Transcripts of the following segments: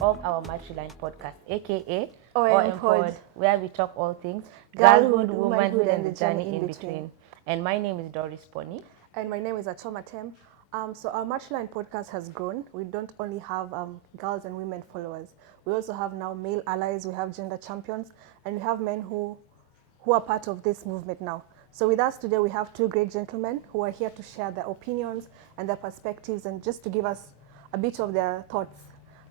of our Matchline podcast, aka OM Pod, where we talk all things girlhood, womanhood, and the journey in between. And my name is Doris Pony. And my name is Achom. So our Matchline podcast has grown. We don't only have girls and women followers. We also have now male allies, we have gender champions, and we have men who are part of this movement now. So with us today, we have two great gentlemen who are here to share their opinions and their perspectives and just to give us a bit of their thoughts.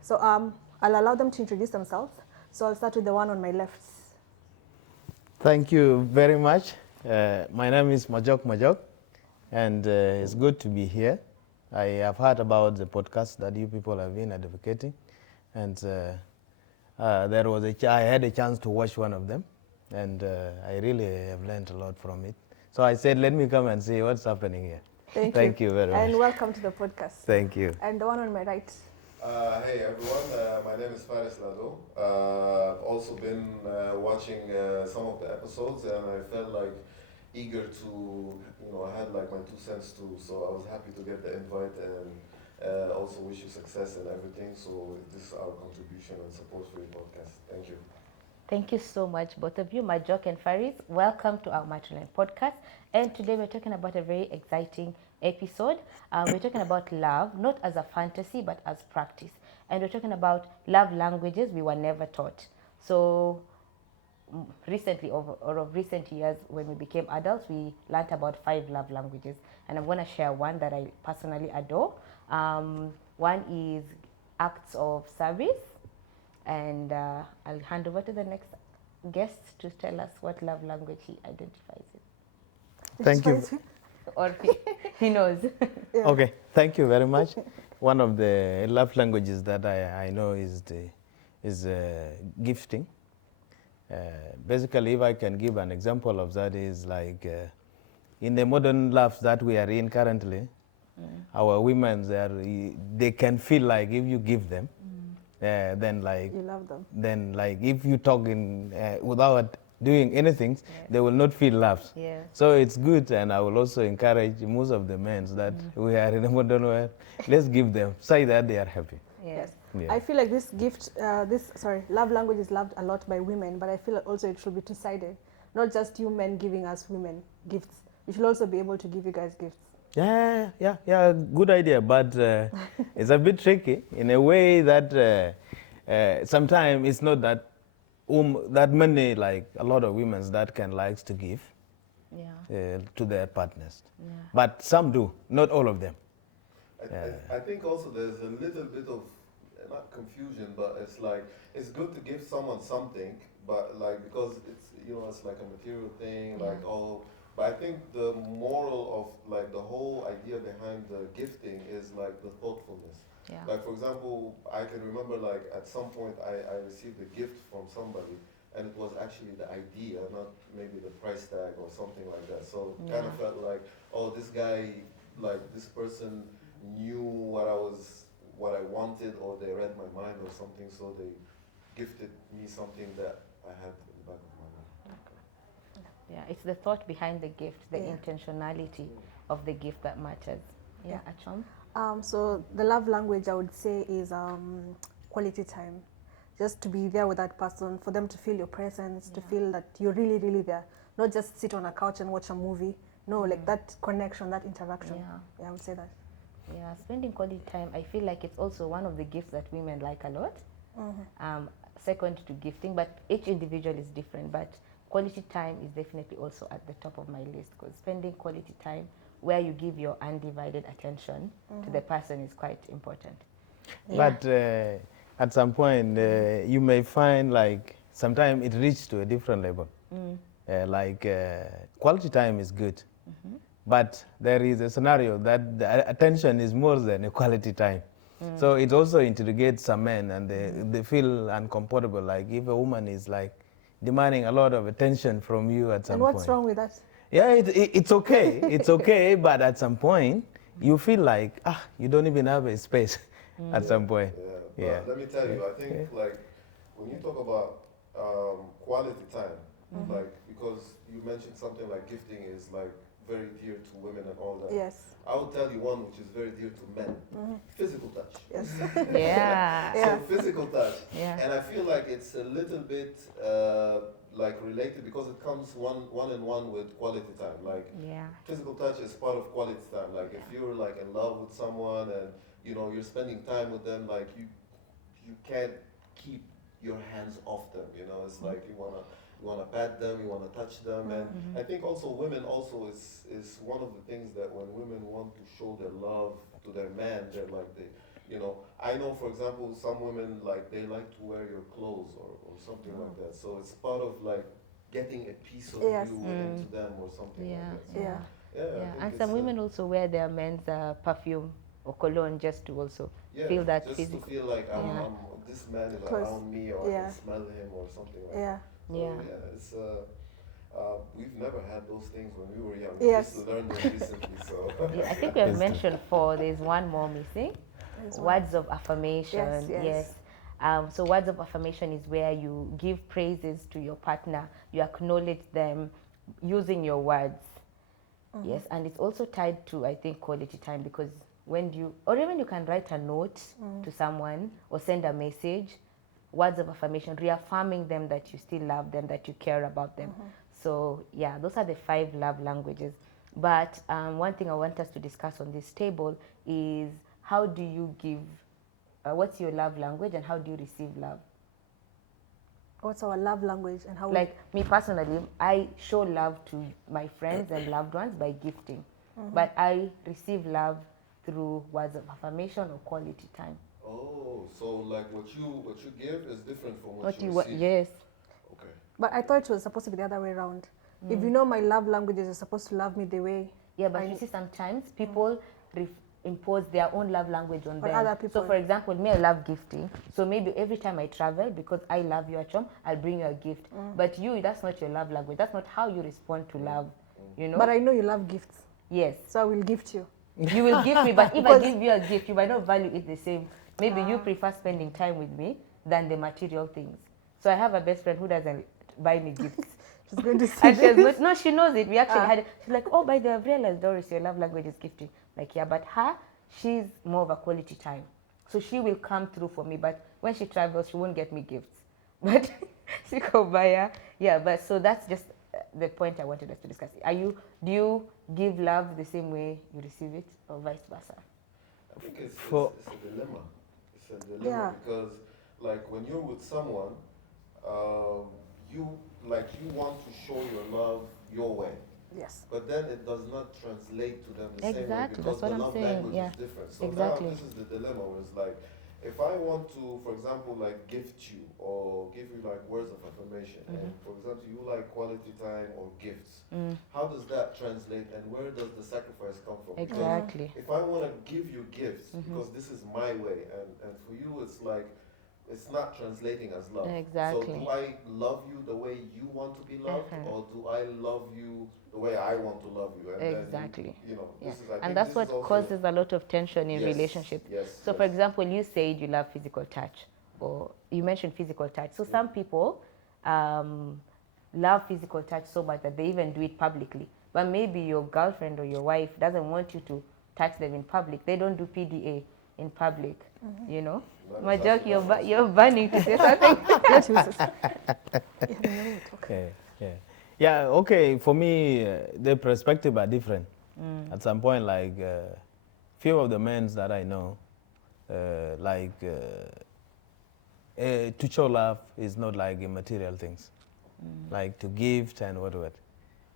So I'll allow them to introduce themselves. So I'll start with the one on my left. Thank you very much. My name is Majok, and it's good to be here. I have heard about the podcast that you people have been advocating, and I had a chance to watch one of them, and I really have learned a lot from it. So I said, let me come and see what's happening here. Thank you very much. And welcome to the podcast. Thank you. And the one on my right. Hey everyone, my name is Faris Lado. Also been watching some of the episodes, and I felt like eager to, I had like my 2 cents too, so I was happy to get the invite, and also wish you success and everything. So this is our contribution and support for your podcast. Thank you. Thank you so much, both of you, Majok and Faris. Welcome to our Matchline podcast. And today we're talking about a very exciting episode. We're talking about love, not as a fantasy, but as practice. And we're talking about love languages we were never taught. So recently, or of recent years, when we became adults, we learned about 5 love languages. And I'm going to share one that I personally adore. One is acts of service. And I'll hand over to the next guest to tell us what love language he identifies with. Thank you. Or he knows. Yeah. Okay, thank you very much. One of the love languages that I know is gifting. Basically, if I can give an example of that, is like in the modern lives that we are in currently, our women, they can feel like if you give them, then like You love them. then like if you talk in without doing anything, Yes. they will not feel loved. Yeah. So it's good, and I will also encourage most of the men that we are in the modern world. Let's give them, say that they are happy. Yes. Yeah. I feel like this love language is loved a lot by women, but I feel like also it should be two-sided. Not just you men giving us women gifts. We should also be able to give you guys gifts. Yeah, good idea, but it's a bit tricky in a way that sometimes it's not that that many, like a lot of women that can likes to give to their partners. Yeah. But some do, not all of them. I think also there's a little bit of, not confusion, but it's like, it's good to give someone something, but like, because it's, it's like a material thing, like all. But I think the moral of like the whole idea behind the gifting is like the thoughtfulness. Yeah. Like for example, I can remember like at some point I received a gift from somebody, and it was actually the idea, not maybe the price tag or something like that. So kind of felt like, oh, this guy, like this person knew what I wanted, or they read my mind or something, so they gifted me something that I had in the back of my mind. Yeah, it's the thought behind the gift, the Yeah. intentionality of the gift that matters. Yeah, Achom? So the love language I would say is quality time. Just to be there with that person, for them to feel your presence, to feel that you're really, really there. Not just sit on a couch and watch a movie. No, like that connection, that interaction. Yeah. I would say that. Yeah, spending quality time, I feel like it's also one of the gifts that women like a lot. Second to gifting, but each individual is different. But quality time is definitely also at the top of my list, because spending quality time where you give your undivided attention to the person is quite important. But at some point, you may find like sometimes it reaches to a different level. Quality time is good, but there is a scenario that the attention is more than a quality time. So it also interrogates some men, and they feel uncomfortable. Like if a woman is like demanding a lot of attention from you at some point. And what's wrong with that? Yeah, it's okay. It's okay, but at some point, you feel like, you don't even have a space at some point. Yeah, but let me tell you, I think like when you talk about quality time, like because you mentioned something like gifting is like very dear to women and all that. Yes. I will tell you one which is very dear to men. Physical touch. Yes. Yeah. Yeah. So physical touch. Yeah. And I feel like it's a little bit like related because it comes one in one with quality time. Like Yeah. physical touch is part of quality time. Like if you're like in love with someone and you know you're spending time with them, like you can't keep your hands off them. You know, it's like you wanna pat them, you wanna touch them, and I think also women also is one of the things that when women want to show their love to their man, they're like you know, I know for example some women like they like to wear your clothes or something like that. So it's part of like getting a piece of Yes. you into them or something Yeah. like that. So, Yeah. yeah, I Yeah. think And it's, some women also wear their men's perfume or cologne just to also yeah, feel that just physical. to feel like Yeah. this man is Close. around me or I Yeah. can smell him or something like Yeah. that. So, Yeah. yeah, it's we've never had those things when we were young. Yes. We just learned them recently. So Yeah, I think we have mentioned 4. There's one more missing. There's one. Words of affirmation. Yes. So words of affirmation is where you give praises to your partner. You acknowledge them using your words. Yes, and it's also tied to, I think, quality time, because when you, or even you can write a note to someone or send a message, words of affirmation, reaffirming them that you still love them, that you care about them. So yeah, those are the 5 love languages. But one thing I want us to discuss on this table is how do you give, what's your love language and how do you receive love? What's our love language and how? Like me personally, I show love to my friends and loved ones by gifting, but I receive love through words of affirmation or quality time. oh, so like what you give is different from What you you want? receive. Yes. Okay. But I thought it was supposed to be the other way around. If you know my love languages, you're supposed to love me the way. Yeah, but you see, sometimes people impose their own love language on them. other people. So, for example, me, I love gifting. So maybe every time I travel, because I love you, Achom, I'll bring you a gift. But you, that's not your love language. That's not how you respond to love. You know. But I know you love gifts, Yes. so I will gift you. You will give me, but if I give you a gift, you might not value it the same. Maybe you prefer spending time with me than the material things. So I have a best friend who doesn't buy me gifts. She's going to say And she was no, she knows it. We actually had it. She's like, oh, by the way, I've realized, Doris, your love language is gifting. Like, yeah, but her, she's more of a quality time. So she will come through for me. But when she travels, she won't get me gifts. But she can buy her. Yeah, but so that's just the point I wanted us to discuss. Do you give love the same way you receive it or vice versa? I think it's a dilemma. It's a dilemma Yeah. because, like, when you're with someone, you want to show your love your way, yes. but then it does not translate to them the same way Exactly, because that's what the I'm love saying, language yeah. is different. So Exactly. now this is the dilemma where it's like, if I want to, for example, like gift you or give you like words of affirmation, and for example, you like quality time or gifts, how does that translate and where does the sacrifice come from? Because Exactly. if I want to give you gifts because this is my way, and for you it's like it's not translating as love. Exactly. So do I love you the way you want to be loved, or do I love you the way I want to love you? And Exactly. Then you know, Yeah. this is, I think And that's this what is also, causes a lot of tension in Yes, relationships. yes, So, for yes. example, you said you love physical touch, or you mentioned physical touch. So, some people love physical touch so much that they even do it publicly. But maybe your girlfriend or your wife doesn't want you to touch them in public. They don't do PDA in public, you know. That is Majok, absolutely you're burning to say something. Yes, Jesus. Yeah, okay, for me, the perspective are different. At some point, like, few of the men that I know, to show love is not like material things, like to give and what.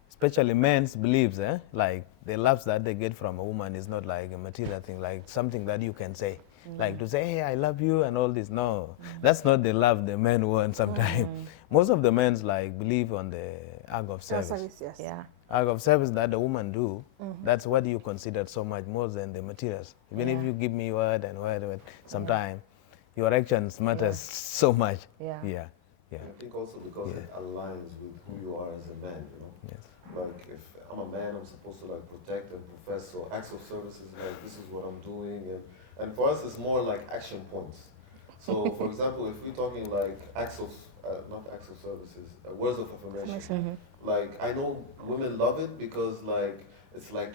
Especially men's beliefs, like the love that they get from a woman is not like a material thing, like something that you can say. Like to say, hey, I love you and all this. No, that's not the love the men want sometimes. Most of the men like believe on the act of service. Yes. Yeah. Act of service that the woman do, that's what you consider so much more than the materials. Even if Yeah. you give me word and word, sometimes your actions matters so much. Yeah. Yeah. I think also because it aligns with who you are as a man, you know. Yes. Like if I'm a man, I'm supposed to like protect and profess. So acts of service is like this is what I'm doing, and for us it's more like action points. So for example, if we're talking like acts of not acts of services, words of affirmation. Affirmation. Like I know women love it because like it's like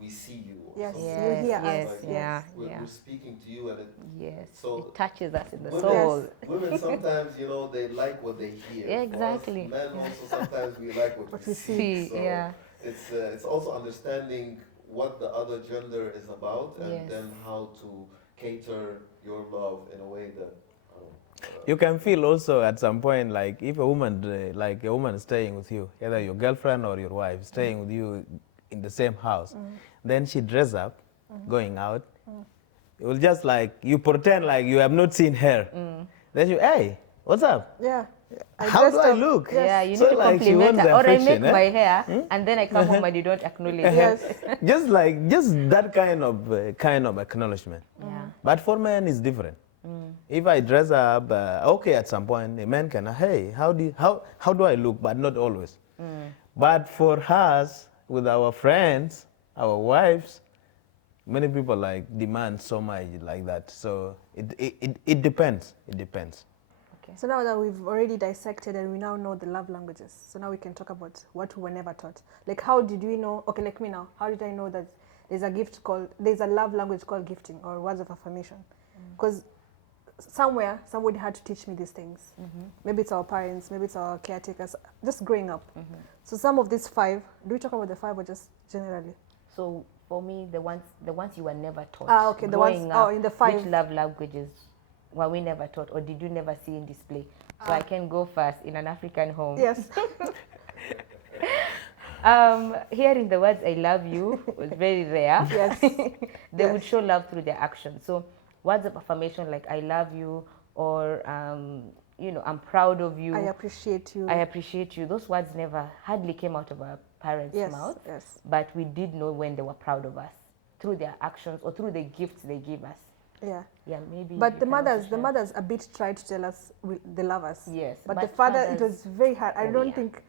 we see you. Or Yes, something. you Yes, hear yes, us. yeah, We're, yeah. we're speaking to you, and it Yes, So it touches us in the women, soul. women sometimes, you know, they like what they hear. Yeah, For us exactly. men Yeah. also sometimes we like what What we we see. See, So yeah. it's also understanding what the other gender is about, and Yes. then how to cater your love in a way that. You can feel also at some point, like if a woman, like a woman staying with you, either your girlfriend or your wife, staying with you in the same house, then she dress up, going out. It will just like, you pretend like you have not seen her. Then you, hey, what's up? Yeah. How do dressed I up. look? Yes. Yeah, you So need to like she compliment wants her. the Or I make affection, my hair and then I come home and you don't acknowledge. Yes. just that kind of acknowledgement. Yeah. But for men, it's different. If I dress up, okay, at some point, a man can, hey, how do I look? But not always. But for us, with our friends, our wives, many people like demand so much like that. So it depends. It depends. So now that we've already dissected and we now know the love languages, so now we can talk about what we were never taught. Like, how did we know? Okay, like me now. How did I know that there's a love language called gifting or words of affirmation? Because somebody had to teach me these things. Maybe it's our parents, maybe it's our caretakers. Just growing up. So some of these 5. Do we talk about the 5 or just generally? So for me, the ones you were never taught. Okay, the Growing ones. up, In the 5. which love languages were we never taught, or did you never see in display? So I can go first. In an African home, Yes. hearing the words "I love you" was very rare. Yes. They would show love through their actions. So words of affirmation like "I love you" or "I'm proud of you," I appreciate you. "I appreciate you." Those words hardly came out of our parents' Yes. mouth. Yes. But we did know when they were proud of us through their actions or through the gifts they give us. Yeah. Yeah, maybe. But you the can also mothers, share. a bit tried to tell us they love us. Yes, But the but father, it fathers- was very hard. I Oh, don't yeah. think,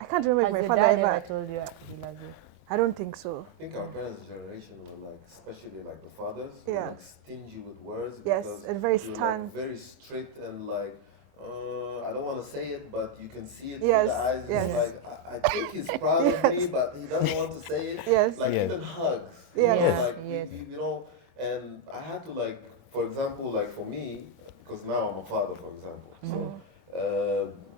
I can't remember Has if my your father dad ever. ever told you he loves you? I don't think so. I think our parents' generation were like, especially like the fathers, Yeah. were like stingy with words Yes, because and very you're stern. like very strict and like, I don't want to say it, but you can see it Yes, through the eyes. yes. It's like, I think he's proud of me, but he doesn't want to say it. Yes. Like Yes. even hugs. Yes. You know, Yeah, like, yes. you know, and I had to like, for example, like for me, because now I'm a father, for example. So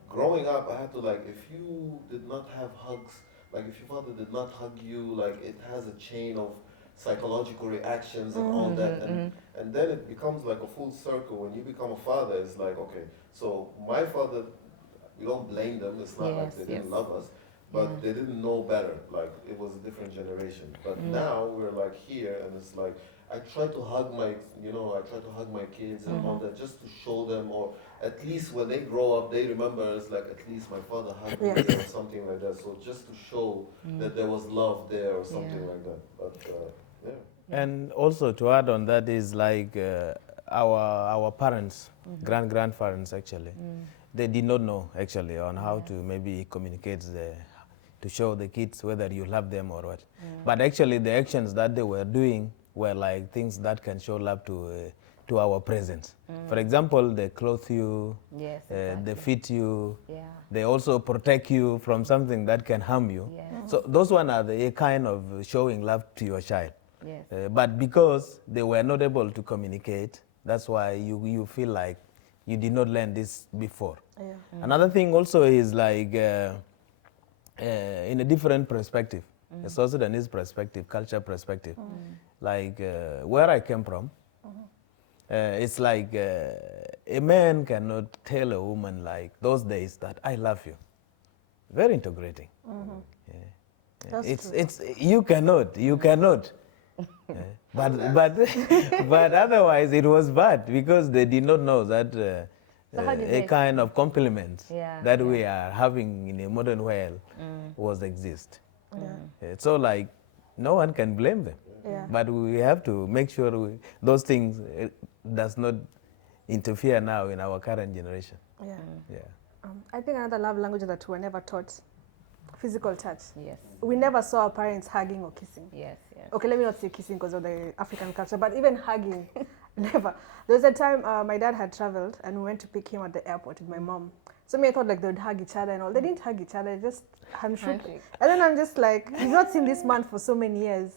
growing up, I had to like, if you did not have hugs, like if your father did not hug you, like it has a chain of psychological reactions and all that, and then it becomes like a full circle. When you become a father, it's like, okay, so my father, we don't blame them. It's not like Yes, they didn't yes. love us, but Yeah. they didn't know better. Like it was a different generation. But now we're like here, and it's like I try to hug my, I try to hug my kids and all that, just to show them, or at least when they grow up, they remember it's like at least my father hugged me or something like that. So just to show that there was love there or something Yeah. like that. But yeah. And also to add on that is like our parents, grandparents actually, they did not know actually on how to maybe communicate to show the kids whether you love them or what. But actually the actions that they were doing were like things that can show love to our presence. For example, they clothe you, Yes, they exactly. feed you, Yeah. they also protect you from something that can harm you. Yes. So those one are the kind of showing love to your child. Yes. But because they were not able to communicate, that's why you feel like you did not learn this before. Yeah. Another thing also is like in a different perspective, a South Sudanese perspective, culture perspective. Like where I came from, it's like a man cannot tell a woman like those days that I love you. Very integrating. Yeah. That's It's you cannot. But otherwise it was bad because they did not know that So how did a they kind of compliment Yeah, that yeah. we are having in a modern world was exist. Yeah. So like no one can blame them. Yeah. But we have to make sure those things does not interfere now in our current generation. Yeah. Yeah. I think another love language that we were never taught, physical touch. Yes. We never saw our parents hugging or kissing. Yes. Yes. Okay, let me not say kissing because of the African culture, but even hugging, never. There was a time my dad had traveled and we went to pick him at the airport with my mom. So me, I thought like they would hug each other and all. They didn't hug each other, just handshook. Handshake. And then I'm just like, you've not seen this man for so many years.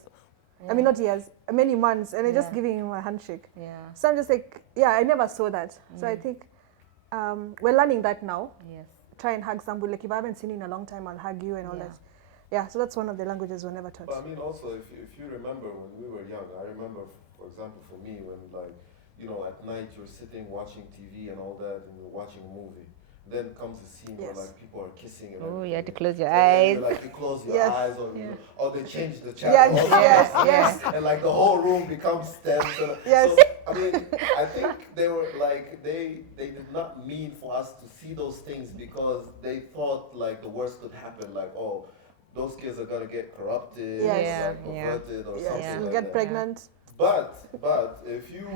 I mean, not years, many months, and I'm just giving him a handshake. Yeah. So I'm just like, yeah, I never saw that. So I think we're learning that now. Yes. Try and hug somebody. Like if I haven't seen you in a long time, I'll hug you and all that. Yeah, so that's one of the languages we're never taught. But I mean, also, if you remember when we were young, I remember, for example, for me, when like, you know, at night you're sitting watching TV and all that, and you're watching a movie. Then comes a scene where like people are kissing and Oh, you everything. had to close your And then eyes. you, like you close your Yes. eyes, or or they change the channel. Yes. And like the whole room becomes tense. Yes. So I mean, I think they were like they did not mean for us to see those things because they thought like the worst could happen. Like, oh, those kids are gonna get corrupted, Yes. like perverted, or something Yes, like you'll get that. pregnant. But if you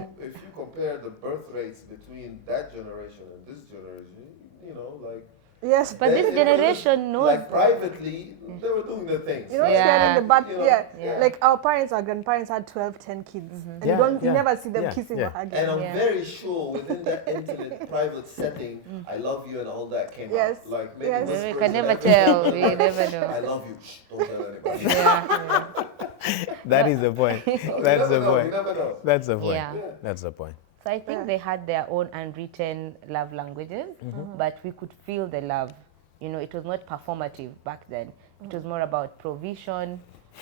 compare the birth rates between that generation and this generation, you know, like. Yes. But this generation knows. Like privately, they were doing their things. You know, Yeah. sharing the butt, You know, yeah. Like our parents, our grandparents had 12, 10 kids. And you never see them kissing or hugging. And I'm very sure within that intimate, private setting, I love you and all that came Yes. out. Like maybe Yes. We whispers can never and tell. everything. We never know. I love you. Shh, don't tell anybody. Yeah. That is the point. You That's the never know, point. you never know. That's the point. Yeah. That's the point. So I think they had their own unwritten love languages, but we could feel the love. You know, it was not performative back then. It was more about provision,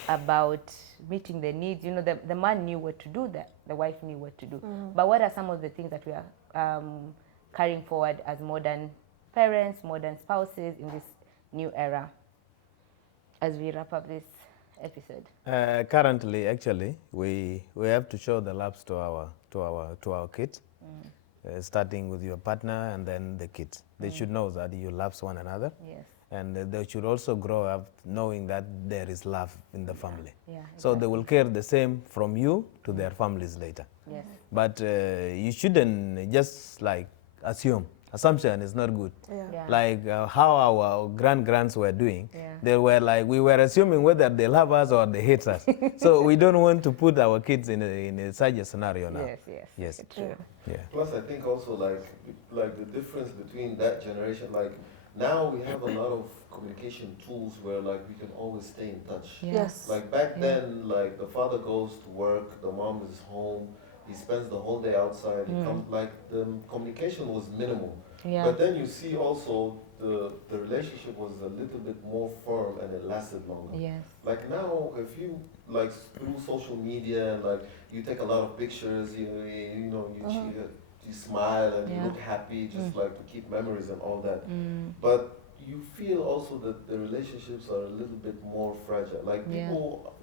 about meeting the needs. You know, the man knew what to do, the wife knew what to do. But what are some of the things that we are carrying forward as modern parents, modern spouses in this new era as we wrap up this episode? Currently, actually, we have to show the loves to our kids, starting with your partner and then the kids. They should know that you love one another. Yes. And they should also grow up knowing that there is love in the family. Yeah, So they will care the same from you to their families later. Yes. But you shouldn't just like assume. Assumption is not good. Yeah. Like how our grands were doing. Yeah. They were like, we were assuming whether they love us or they hate us. So we don't want to put our kids in such a scenario now. Yes. True. Yeah. Plus, I think also like the difference between that generation, like now we have a lot of communication tools where like we can always stay in touch. Yeah. Yes. Like back then, like the father goes to work, the mom is home, he spends the whole day outside. He comes, like the communication was minimal. Yeah. But then you see also the relationship was a little bit more firm and it lasted longer. Yes. Like now, if you like through social media, like you take a lot of pictures, you smile and you look happy, just like to keep memories and all that. But you feel also that the relationships are a little bit more fragile. Like people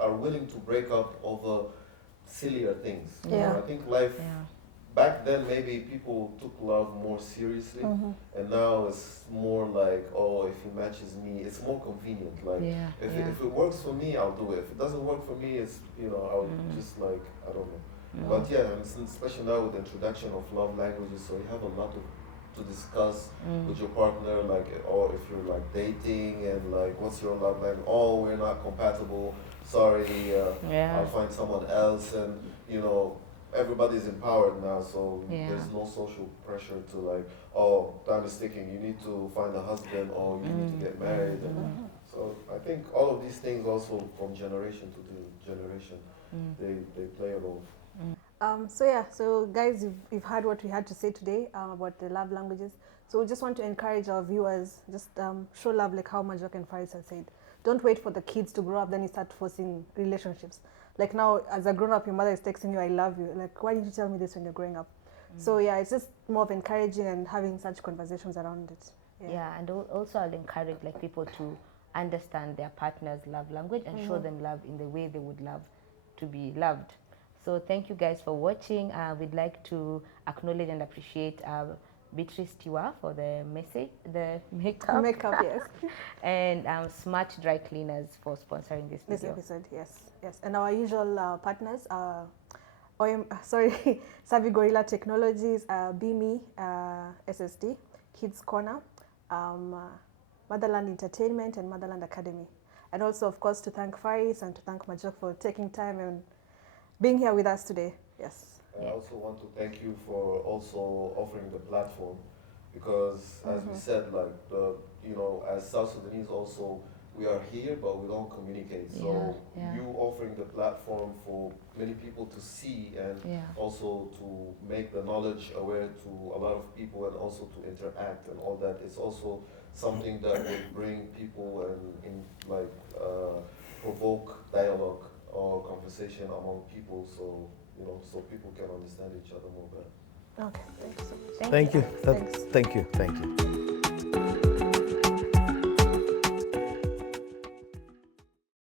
are willing to break up over sillier things. You know, I think life back then maybe people took love more seriously, and now it's more like, oh, if he matches me, it's more convenient. Like if it works for me, I'll do it. If it doesn't work for me, it's I'll just like I don't know. But yeah, and especially now with the introduction of love languages, so you have a lot to discuss with your partner, like, or if you're like dating and like, what's your love language? Oh, we're not compatible. Sorry, I'll find someone else, and everybody's empowered now, so there's no social pressure to like, oh, time is ticking. You need to find a husband, or you need to get married. So I think all of these things also from generation to generation, they play a role. So guys, you've heard what we had to say today about the love languages. So we just want to encourage our viewers, just show love like how Majok and Faris have said. Don't wait for the kids to grow up, then you start forcing relationships. Like now, as a grown-up, your mother is texting you, I love you. Like, why did you tell me this when you're growing up? So yeah, it's just more of encouraging and having such conversations around it. Yeah, and also I'll encourage like people to understand their partner's love language and show them love in the way they would love to be loved. So thank you guys for watching. We'd like to acknowledge and appreciate Beatrice Tiwa for the makeup. Makeup, yes. And Smart Dry Cleaners for sponsoring this video. This episode, yes. And our usual partners, Savvy Gorilla Technologies, BME, SSD, Kids Corner, Motherland Entertainment, and Motherland Academy. And also, of course, to thank Faris and to thank Majok for taking time and being here with us today. Yes. I also want to thank you for also offering the platform because as we said, like as South Sudanese also, we are here, but we don't communicate. So you offering the platform for many people to see and also to make the knowledge aware to a lot of people and also to interact and all that. It's also something that will bring people and provoke dialogue or conversation among people. So so people can understand each other more better. Okay, thanks so much. Thank you. Thanks. Thank you. Thank you.